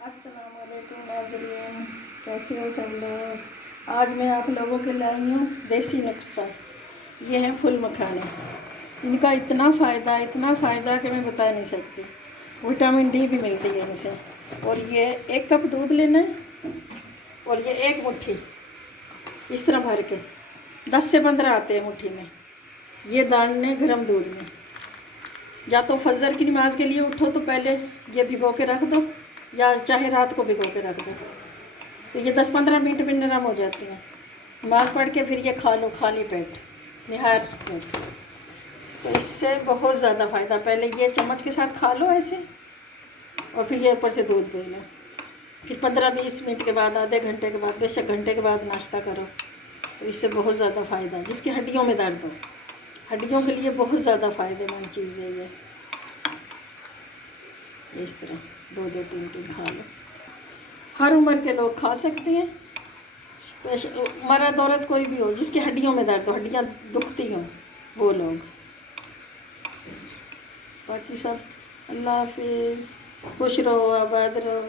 अस्सलाम वालेकुम नाज़रीन, कैसे हो सब लोग। आज मैं आप लोगों के लाई हूँ देसी नुस्खा। ये हैं फुल मखाने। इनका इतना फ़ायदा कि मैं बता नहीं सकती। विटामिन डी भी मिलती है इनसे। और ये 1 कप दूध लेना है और ये 1 मुट्ठी इस तरह भर के 10 से 15 आते हैं मुट्ठी में। ये डालने गर्म दूध में। या तो फजर की नमाज के लिए उठो तो पहले ये भिगो के रख दो, या चाहे रात को भिगो के रख दो, तो ये 10-15 मिनट में नरम हो जाती हैं। नमाज पढ़ के फिर ये खा लो खाली पेट, निहार पेट। तो इससे बहुत ज़्यादा फ़ायदा। पहले ये चम्मच के साथ खा लो ऐसे, और फिर ये ऊपर से दूध पी लो। फिर 15-20 मिनट के बाद, आधे घंटे के बाद, बेशक घंटे के बाद नाश्ता करो। तो इससे बहुत ज़्यादा फ़ायदा। जिसकी हड्डियों में दर्द हो, हड्डियों के लिए बहुत ज़्यादा फ़ायदेमंद चीज़ है ये। इस तरह 2-2 3-3 खा लो। हर उम्र के लोग खा सकते हैं। मर्द औरत कोई भी हो जिसकी हड्डियों में दर्द हो, हड्डियाँ दुखती हों, वो लोग। बाकी सब अल्लाह हाफिज़, खुश रहो, आबाद रहो।